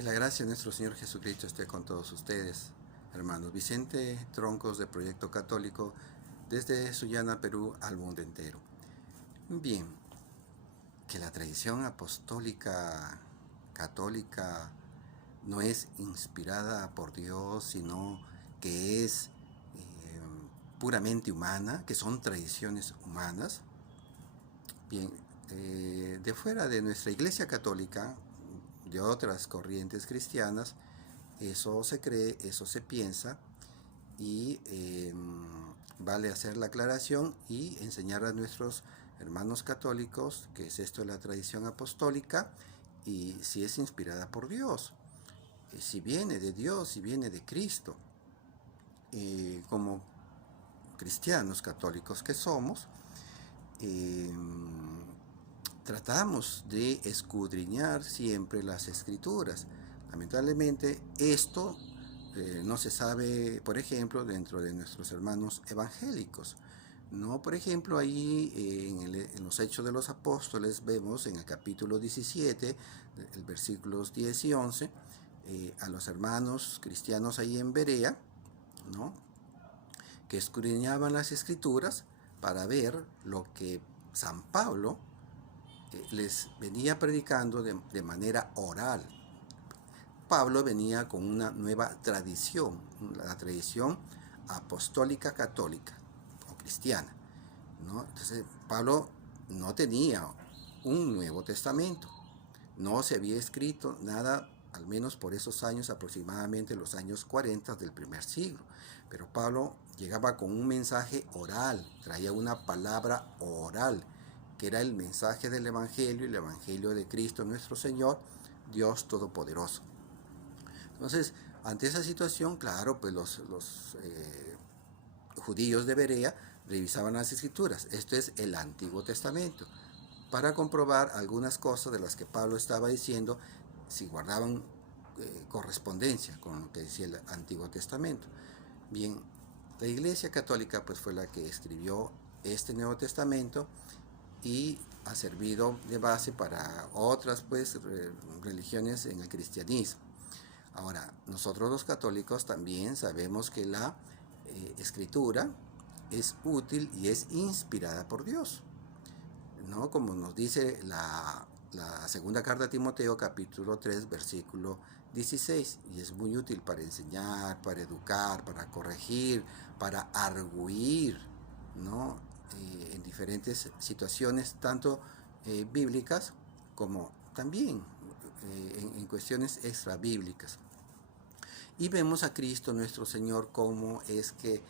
Que la gracia de nuestro Señor Jesucristo esté con todos ustedes, hermanos. Vicente Troncos de Proyecto Católico, desde Sullana, Perú, al mundo entero. Bien, que la tradición apostólica católica no es inspirada por Dios, sino que es puramente humana, que son tradiciones humanas. Bien, de fuera de nuestra Iglesia Católica, de otras corrientes cristianas, eso se cree, eso se piensa, y vale hacer la aclaración y enseñar a nuestros hermanos católicos que es esto la tradición apostólica y si es inspirada por Dios, si viene de Dios, si viene de Cristo. Como cristianos católicos que somos, tratamos de escudriñar siempre las escrituras. Lamentablemente esto no se sabe, por ejemplo, dentro de nuestros hermanos evangélicos. No, por ejemplo, ahí en los Hechos de los Apóstoles vemos en el capítulo 17, el versículos 10 y 11, a los hermanos cristianos ahí en Berea, ¿no?, que escudriñaban las escrituras para ver lo que San Pablo les venía predicando de manera oral. Pablo venía con una nueva tradición, la tradición apostólica católica o cristiana, ¿no? Entonces Pablo no tenía un Nuevo Testamento, no se había escrito nada, al menos por esos años, aproximadamente los años 40 del primer siglo. Pero Pablo llegaba con un mensaje oral, traía una palabra oral, que era el mensaje del Evangelio, el Evangelio de Cristo nuestro Señor, Dios Todopoderoso. Entonces, ante esa situación, claro, pues los judíos de Berea revisaban las escrituras. Esto es el Antiguo Testamento, para comprobar algunas cosas de las que Pablo estaba diciendo, si guardaban correspondencia con lo que decía el Antiguo Testamento. Bien, la Iglesia Católica pues fue la que escribió este Nuevo Testamento y ha servido de base para otras pues religiones en el cristianismo. Ahora, nosotros los católicos también sabemos que la escritura es útil y es inspirada por Dios, ¿no? Como nos dice la segunda carta a Timoteo, capítulo 3, versículo 16, y es muy útil para enseñar, para educar, para corregir, para arguir, ¿no? En diferentes situaciones, tanto bíblicas como también en cuestiones extrabíblicas. Y vemos a Cristo nuestro Señor como es que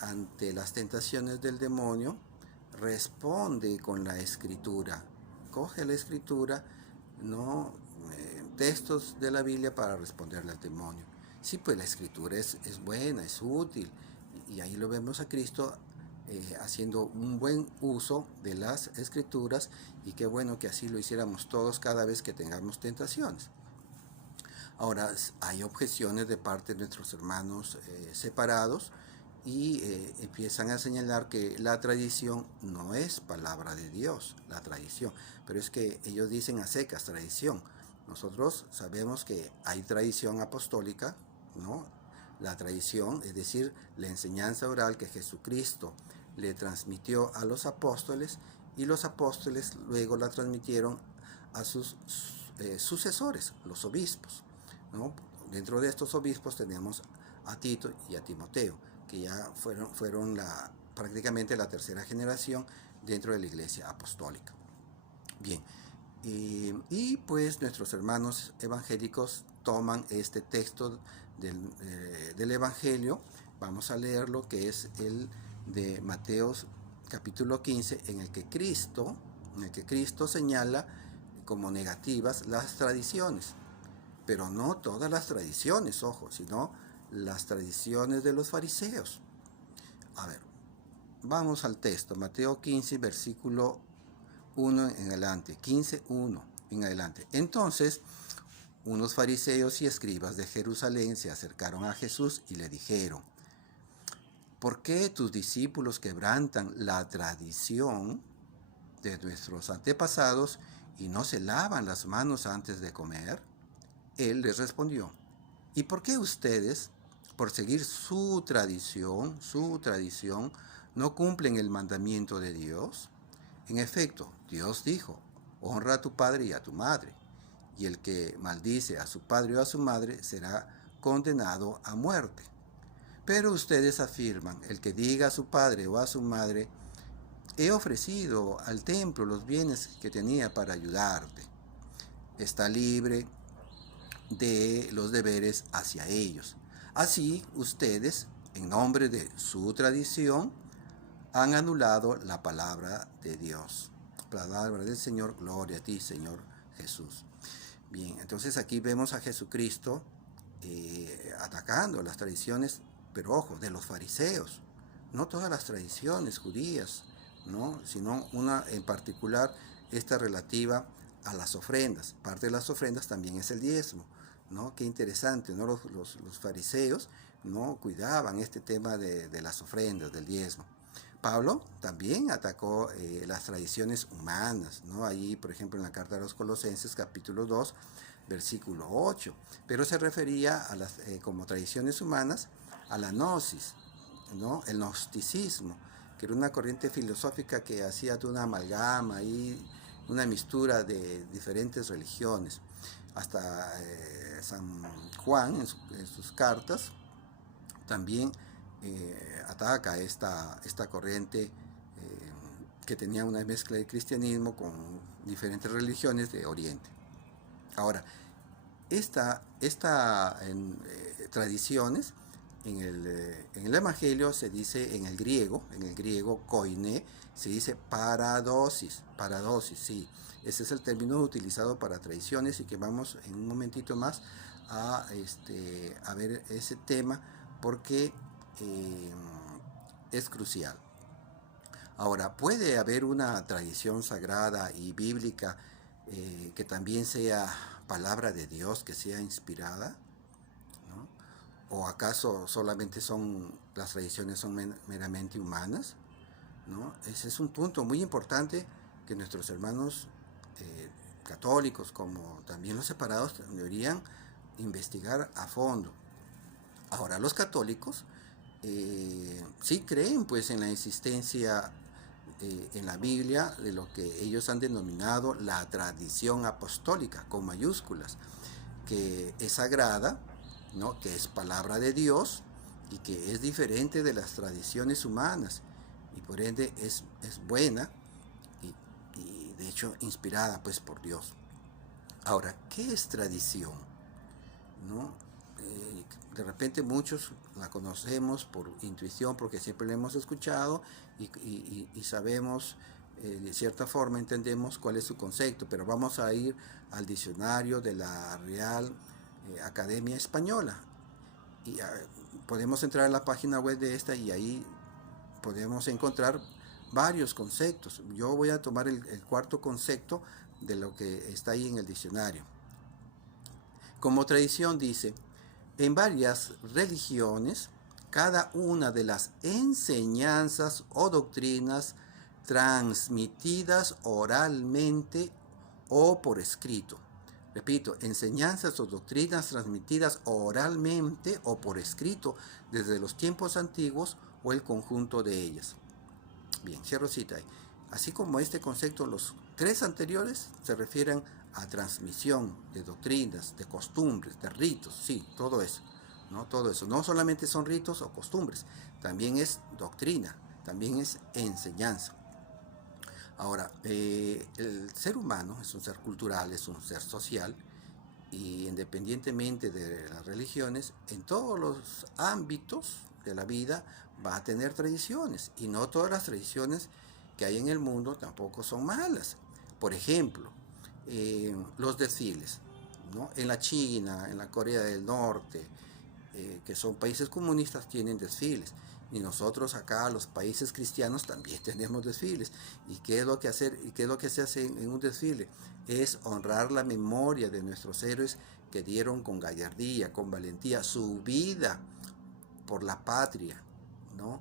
ante las tentaciones del demonio responde con la escritura, coge la escritura, no textos de la Biblia para responderle al demonio. Sí, pues la escritura es buena, es útil, y ahí lo vemos a Cristo haciendo un buen uso de las escrituras, y qué bueno que así lo hiciéramos todos cada vez que tengamos tentaciones. Ahora, hay objeciones de parte de nuestros hermanos separados y empiezan a señalar que la tradición no es palabra de Dios, la tradición, pero es que ellos dicen a secas tradición. Nosotros sabemos que hay tradición apostólica, ¿no? La tradición, es decir, la enseñanza oral que Jesucristo le transmitió a los apóstoles, y los apóstoles luego la transmitieron a sus sucesores, los obispos, ¿no? Dentro de estos obispos tenemos a Tito y a Timoteo, que ya fueron prácticamente la tercera generación dentro de la Iglesia Apostólica. Bien, y pues nuestros hermanos evangélicos toman este texto del Evangelio. Vamos a leer lo que es el de Mateo capítulo 15, en el que Cristo señala como negativas las tradiciones, pero no todas las tradiciones, ojo, sino las tradiciones de los fariseos. A ver, vamos al texto, Mateo 15, versículo 1 en adelante, 15:1 en adelante. Entonces, unos fariseos y escribas de Jerusalén se acercaron a Jesús y le dijeron: ¿por qué tus discípulos quebrantan la tradición de nuestros antepasados y no se lavan las manos antes de comer? Él les respondió: ¿y por qué ustedes, por seguir su tradición, no cumplen el mandamiento de Dios? En efecto, Dios dijo: honra a tu padre y a tu madre, y el que maldice a su padre o a su madre será condenado a muerte. Pero ustedes afirman: el que diga a su padre o a su madre, he ofrecido al templo los bienes que tenía para ayudarte, está libre de los deberes hacia ellos. Así, ustedes, en nombre de su tradición, han anulado la palabra de Dios. Palabra del Señor, gloria a ti, Señor Jesús. Bien, entonces aquí vemos a Jesucristo atacando las tradiciones, pero ojo, de los fariseos. No todas las tradiciones judías, ¿no? Sino una en particular, esta relativa a las ofrendas. Parte de las ofrendas también es el diezmo, ¿no? Qué interesante, ¿no? Los fariseos, ¿no? Cuidaban este tema de las ofrendas, del diezmo. Pablo también atacó las tradiciones humanas, ¿no? Ahí, por ejemplo, en la carta de los Colosenses, capítulo 2, versículo 8, pero se refería a las, como tradiciones humanas, a la gnosis, ¿no? El gnosticismo, que era una corriente filosófica que hacía una amalgama y una mistura de diferentes religiones. Hasta San Juan, en sus cartas, también ataca esta corriente que tenía una mezcla de cristianismo con diferentes religiones de Oriente. Ahora, tradiciones en el Evangelio se dice en el griego koiné, se dice paradosis, sí. Ese es el término utilizado para tradiciones y que vamos en un momentito más a ver ese tema porque es crucial. Ahora, ¿puede haber una tradición sagrada y bíblica que también sea palabra de Dios, que sea inspirada? ¿No? ¿O acaso solamente las tradiciones son meramente humanas? ¿No? Ese es un punto muy importante que nuestros hermanos católicos, como también los separados, deberían investigar a fondo. Ahora, los católicos sí creen pues en la existencia en la Biblia de lo que ellos han denominado la tradición apostólica, con mayúsculas, que es sagrada, ¿no? Que es palabra de Dios y que es diferente de las tradiciones humanas y por ende es buena y de hecho inspirada pues por Dios. Ahora, ¿qué es tradición? ¿No? De repente muchos la conocemos por intuición porque siempre la hemos escuchado y sabemos, de cierta forma entendemos cuál es su concepto, pero vamos a ir al diccionario de la Real Academia Española y podemos entrar a la página web de esta y ahí podemos encontrar varios conceptos. Yo voy a tomar el cuarto concepto de lo que está ahí en el diccionario. Como tradición dice: en varias religiones, cada una de las enseñanzas o doctrinas transmitidas oralmente o por escrito. Repito, enseñanzas o doctrinas transmitidas oralmente o por escrito desde los tiempos antiguos o el conjunto de ellas. Bien, cierro cita ahí. Así como este concepto, los tres anteriores se refieren a transmisión de doctrinas, de costumbres, de ritos, sí, todo eso, ¿no? Todo eso. No solamente son ritos o costumbres, también es doctrina, también es enseñanza. Ahora, el ser humano es un ser cultural, es un ser social, y independientemente de las religiones, en todos los ámbitos de la vida va a tener tradiciones, y no todas las tradiciones que hay en el mundo tampoco son malas. Por ejemplo, los desfiles, ¿no? En la China, en la Corea del Norte, que son países comunistas, tienen desfiles. Y nosotros acá, los países cristianos, también tenemos desfiles. ¿Y qué es lo que hacer? ¿Y qué es lo que se hace en un desfile? Es honrar la memoria de nuestros héroes que dieron con gallardía, con valentía, su vida por la patria, ¿no?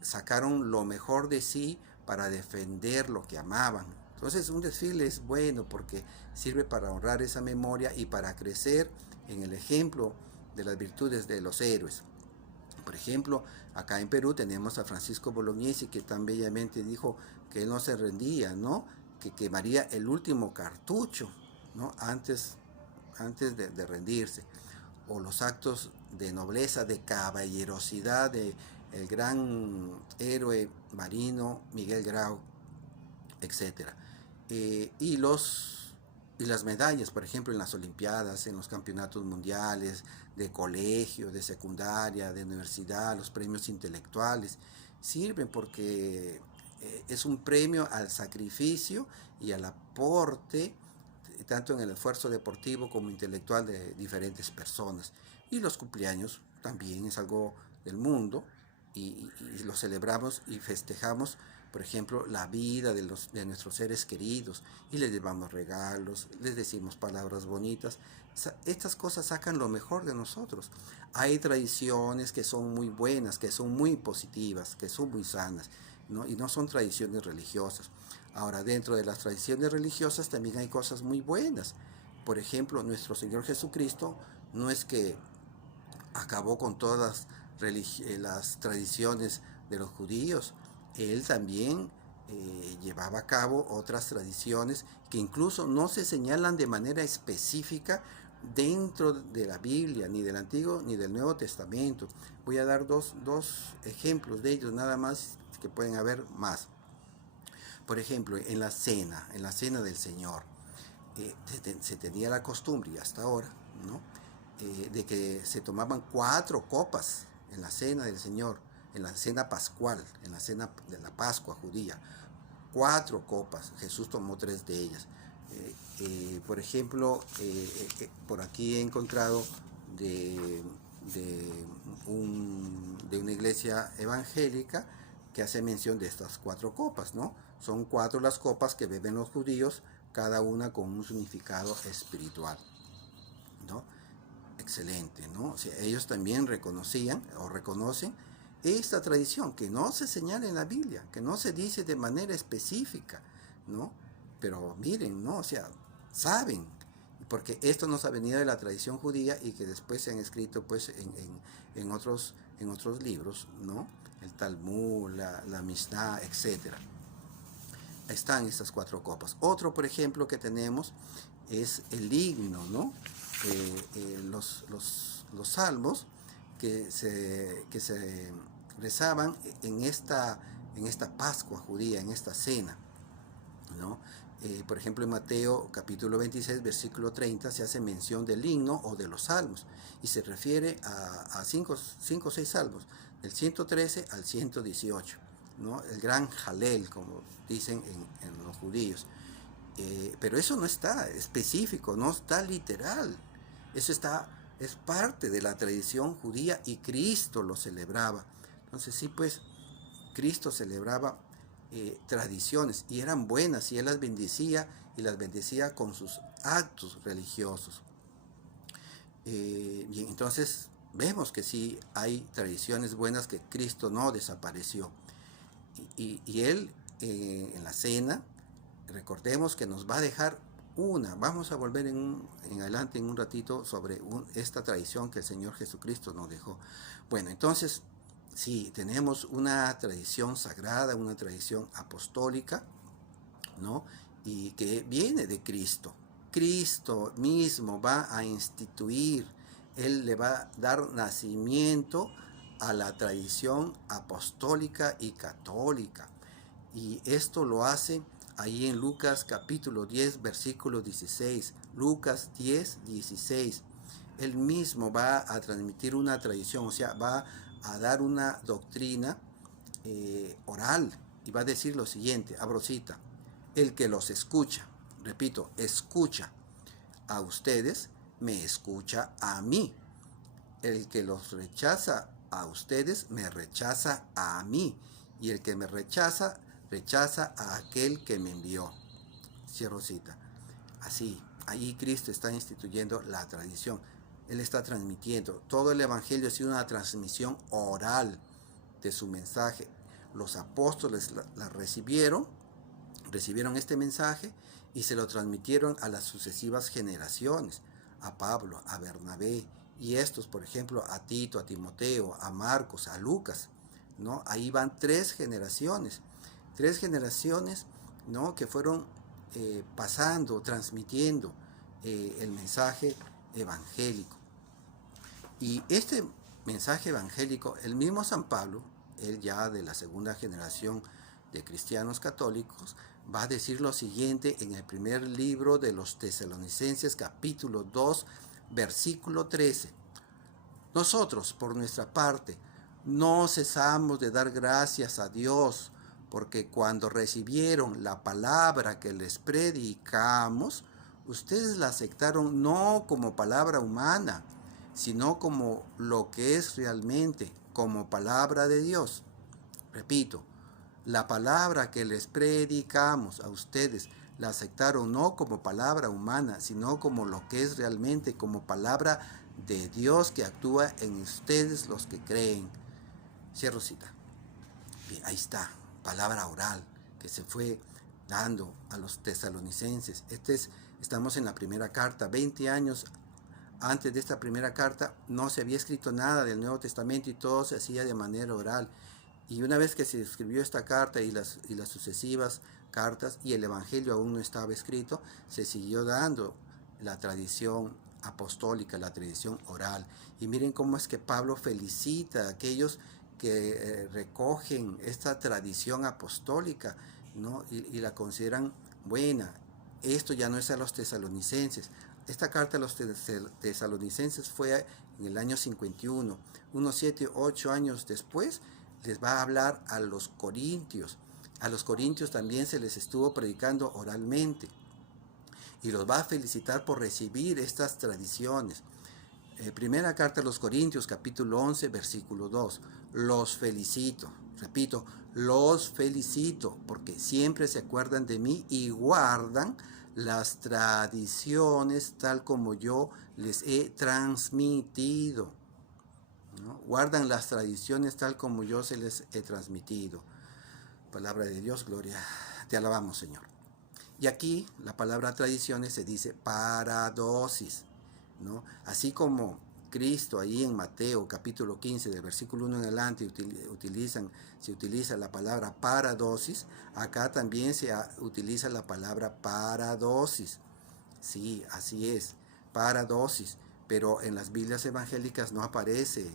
Sacaron lo mejor de sí para defender lo que amaban, Entonces un desfile es bueno porque sirve para honrar esa memoria y para crecer en el ejemplo de las virtudes de los héroes. Por ejemplo, acá en Perú tenemos a Francisco Bolognesi, que tan bellamente dijo que él no se rendía, ¿no? Que quemaría el último cartucho, ¿no? Antes de rendirse. O los actos de nobleza, de caballerosidad de el gran héroe marino Miguel Grau, etcétera. Y las medallas, por ejemplo, en las Olimpiadas, en los campeonatos mundiales, de colegio, de secundaria, de universidad, los premios intelectuales, sirven porque es un premio al sacrificio y al aporte, tanto en el esfuerzo deportivo como intelectual de diferentes personas. Y los cumpleaños también es algo del mundo y lo celebramos y festejamos, por ejemplo, la vida de nuestros seres queridos y les llevamos regalos, les decimos palabras bonitas. Estas cosas sacan lo mejor de nosotros. Hay tradiciones que son muy buenas, que son muy positivas, que son muy sanas, ¿no? Y no son tradiciones religiosas. Ahora, dentro de las tradiciones religiosas también hay cosas muy buenas. Por ejemplo, nuestro Señor Jesucristo no es que acabó con todas las tradiciones de los judíos. Él también llevaba a cabo otras tradiciones que incluso no se señalan de manera específica dentro de la Biblia, ni del Antiguo ni del Nuevo Testamento. Voy a dar dos ejemplos de ellos nada más, que pueden haber más. Por ejemplo, en la cena del Señor, se tenía la costumbre, y hasta ahora, ¿no? De que se tomaban 4 copas en la cena del Señor, en la cena pascual, en la cena de la Pascua judía. 4 copas, Jesús tomó 3 de ellas. Por ejemplo, por aquí he encontrado de, de, de una iglesia evangélica que hace mención de estas 4 copas, ¿no? Son 4 las copas que beben los judíos, cada una con un significado espiritual, ¿no? Excelente, ¿no? O sea, ellos también reconocían o reconocen esta tradición que no se señala en la Biblia, que no se dice de manera específica, ¿no? Pero miren, ¿no? O sea, saben, porque esto nos ha venido de la tradición judía y que después se han escrito pues en otros libros, ¿no? El Talmud, la Mishnah, etcétera. Están estas 4 copas. Otro, por ejemplo, que tenemos es el himno, ¿no? Los salmos que se rezaban en esta Pascua judía, en esta cena, ¿no? Por ejemplo, en Mateo capítulo 26, versículo 30, se hace mención del himno o de los salmos, y se refiere a 5 o 6 salmos, del 113 al 118, ¿no? El gran Jalel, como dicen en los judíos. Pero eso no está específico, no está literal. Eso es parte de la tradición judía y Cristo lo celebraba. Entonces sí, pues Cristo celebraba tradiciones y eran buenas y Él las bendecía y las bendecía con sus actos religiosos. Bien, entonces vemos que sí hay tradiciones buenas que Cristo no desapareció. Y Él en la cena, recordemos que nos va a dejar vamos a volver en adelante en un ratito sobre esta tradición que el Señor Jesucristo nos dejó. Bueno, entonces, sí, tenemos una tradición sagrada, una tradición apostólica, ¿no? Y que viene de Cristo. Cristo mismo va a instituir, Él le va a dar nacimiento a la tradición apostólica y católica. Y esto lo hace ahí en Lucas capítulo 10, versículo 16. Lucas 10, 16. Él mismo va a transmitir una tradición, o sea, va a dar una doctrina oral y va a decir lo siguiente, abro cita: el que los escucha, repito, escucha a ustedes, me escucha a mí. El que los rechaza a ustedes, me rechaza a mí. Y el que me rechaza, rechaza a aquel que me envió. Cierro cita. Así, ahí Cristo está instituyendo la tradición. Él está transmitiendo. Todo el Evangelio ha sido una transmisión oral de su mensaje. Los apóstoles la recibieron, recibieron este mensaje y se lo transmitieron a las sucesivas generaciones, a Pablo, a Bernabé, y estos, por ejemplo, a Tito, a Timoteo, a Marcos, a Lucas, ¿no? Ahí van tres generaciones, ¿no? Que fueron pasando, transmitiendo el mensaje evangélico. Y este mensaje evangélico, el mismo San Pablo, él ya de la segunda generación de cristianos católicos, va a decir lo siguiente en el primer libro de los Tesalonicenses, capítulo 2, versículo 13. Nosotros, por nuestra parte, no cesamos de dar gracias a Dios, porque cuando recibieron la palabra que les predicamos, ustedes la aceptaron no como palabra humana, sino como lo que es realmente, como palabra de Dios. Repito, la palabra que les predicamos a ustedes la aceptaron no como palabra humana, sino como lo que es realmente, como palabra de Dios que actúa en ustedes los que creen. Cierro cita. Bien, ahí está, palabra oral que se fue dando a los tesalonicenses. Estamos en la primera carta, 20 años antes de esta primera carta no se había escrito nada del Nuevo Testamento y todo se hacía de manera oral. Y una vez que se escribió esta carta y las sucesivas cartas y el Evangelio aún no estaba escrito, se siguió dando la tradición apostólica, la tradición oral. Y miren cómo es que Pablo felicita a aquellos que recogen esta tradición apostólica, ¿no? y la consideran buena. Esto ya no es a los tesalonicenses. Esta carta a los tesalonicenses fue en el año 51. Unos 7, 8 años después les va a hablar a los corintios. A los corintios también se les estuvo predicando oralmente. Y los va a felicitar por recibir estas tradiciones. Primera carta a los Corintios, capítulo 11, versículo 2. Los felicito. Repito, los felicito porque siempre se acuerdan de mí y guardan las tradiciones tal como yo les he transmitido, ¿no? Guardan las tradiciones tal como yo se les he transmitido. Palabra de Dios, gloria. Te alabamos, Señor. Y aquí la palabra tradiciones se dice paradosis, ¿no? Así como Cristo ahí en Mateo capítulo 15 del versículo 1 en adelante se utiliza la palabra paradosis, acá también se utiliza la palabra paradosis. Sí, así es, paradosis, pero en las Biblias evangélicas no aparece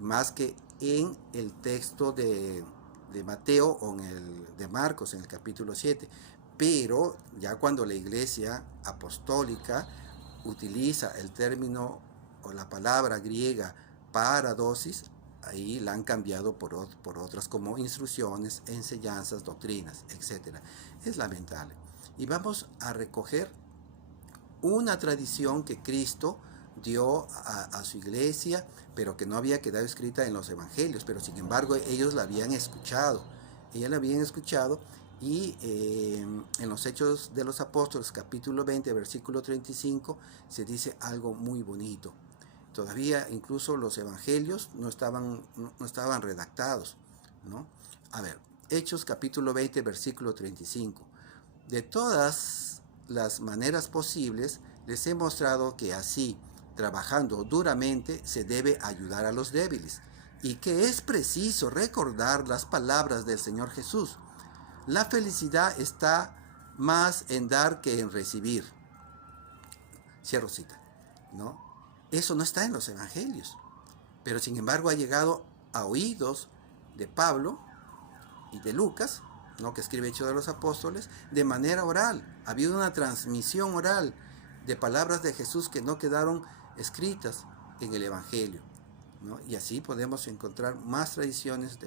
más que en el texto de Mateo o en el de Marcos en el capítulo 7. Pero ya cuando la iglesia apostólica utiliza el término o la palabra griega paradosis, ahí la han cambiado por otras como instrucciones, enseñanzas, doctrinas, etc. Es lamentable. Y vamos a recoger una tradición que Cristo dio a su iglesia, pero que no había quedado escrita en los evangelios, pero sin embargo ellos la habían escuchado. Y en los Hechos de los Apóstoles, capítulo 20, versículo 35, se dice algo muy bonito. Todavía incluso los evangelios no estaban redactados, ¿no? A ver, Hechos capítulo 20, versículo 35. De todas las maneras posibles, les he mostrado que así, trabajando duramente, se debe ayudar a los débiles, y que es preciso recordar las palabras del Señor Jesús. La felicidad está más en dar que en recibir. Cierro cita, ¿no? Eso no está en los evangelios, pero sin embargo ha llegado a oídos de Pablo y de Lucas, ¿no? Que escribe Hechos de los Apóstoles, de manera oral. Ha habido una transmisión oral de palabras de Jesús que no quedaron escritas en el evangelio, ¿no? Y así podemos encontrar más tradiciones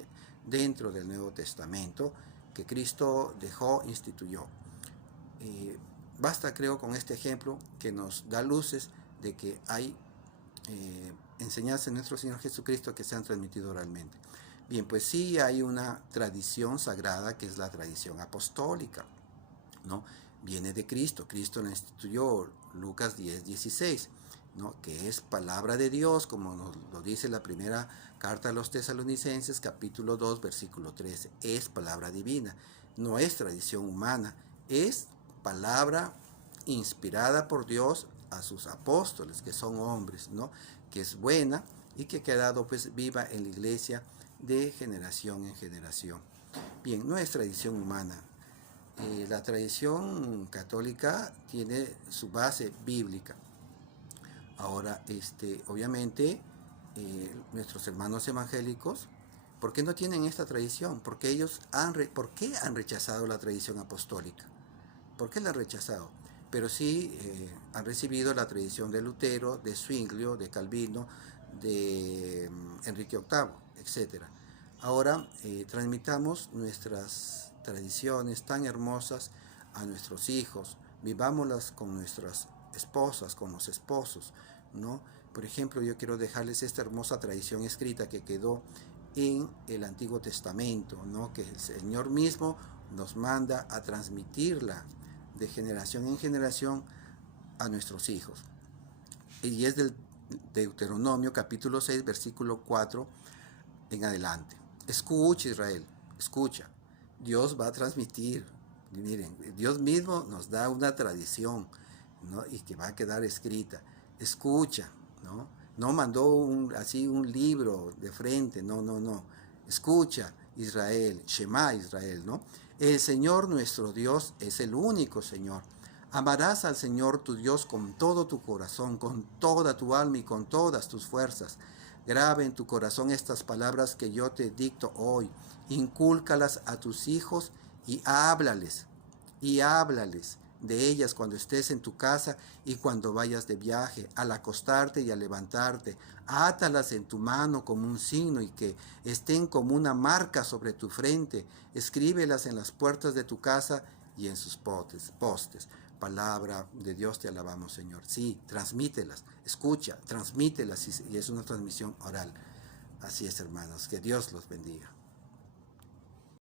dentro del Nuevo Testamento que Cristo dejó, instituyó. Basta, creo, con este ejemplo que nos da luces de que hay enseñanzas de nuestro Señor Jesucristo que se han transmitido oralmente. Bien, pues sí hay una tradición sagrada que es la tradición apostólica, ¿no? Viene de Cristo, Cristo la instituyó, Lucas 10, 16, ¿no? Que es palabra de Dios, como nos lo dice la primera carta a los Tesalonicenses, capítulo 2, versículo 13, es palabra divina, no es tradición humana, es palabra inspirada por Dios a sus apóstoles, que son hombres, ¿no? Que es buena y que ha quedado pues viva en la iglesia de generación en generación. Bien, no es tradición humana. La tradición católica tiene su base bíblica. Ahora, obviamente, nuestros hermanos evangélicos, ¿por qué no tienen esta tradición? Porque ¿por qué han rechazado la tradición apostólica? ¿Por qué la han rechazado? Pero sí han recibido la tradición de Lutero, de Zwinglio, de Calvino, de Enrique VIII, etc. Ahora transmitamos nuestras tradiciones tan hermosas a nuestros hijos, vivámoslas con nuestras esposas, con los esposos, ¿no? Por ejemplo, yo quiero dejarles esta hermosa tradición escrita que quedó en el Antiguo Testamento, ¿no? Que el Señor mismo nos manda a transmitirla de generación en generación a nuestros hijos. Y es del Deuteronomio capítulo 6, versículo 4 en adelante. Escucha, Israel, escucha. Dios va a transmitir. Miren, Dios mismo nos da una tradición, ¿no? Y que va a quedar escrita. Escucha, ¿no? No mandó así un libro de frente, no. Escucha, Israel, Shema Israel, ¿no? El Señor nuestro Dios es el único Señor. Amarás al Señor tu Dios con todo tu corazón, con toda tu alma y con todas tus fuerzas. Graba en tu corazón estas palabras que yo te dicto hoy. Incúlcalas a tus hijos y háblales de ellas cuando estés en tu casa y cuando vayas de viaje, al acostarte y al levantarte. Átalas en tu mano como un signo y que estén como una marca sobre tu frente. Escríbelas en las puertas de tu casa y en sus postes. Palabra de Dios, te alabamos, Señor. Sí, transmítelas, escucha, transmítelas, y es una transmisión oral. Así es, hermanos, que Dios los bendiga.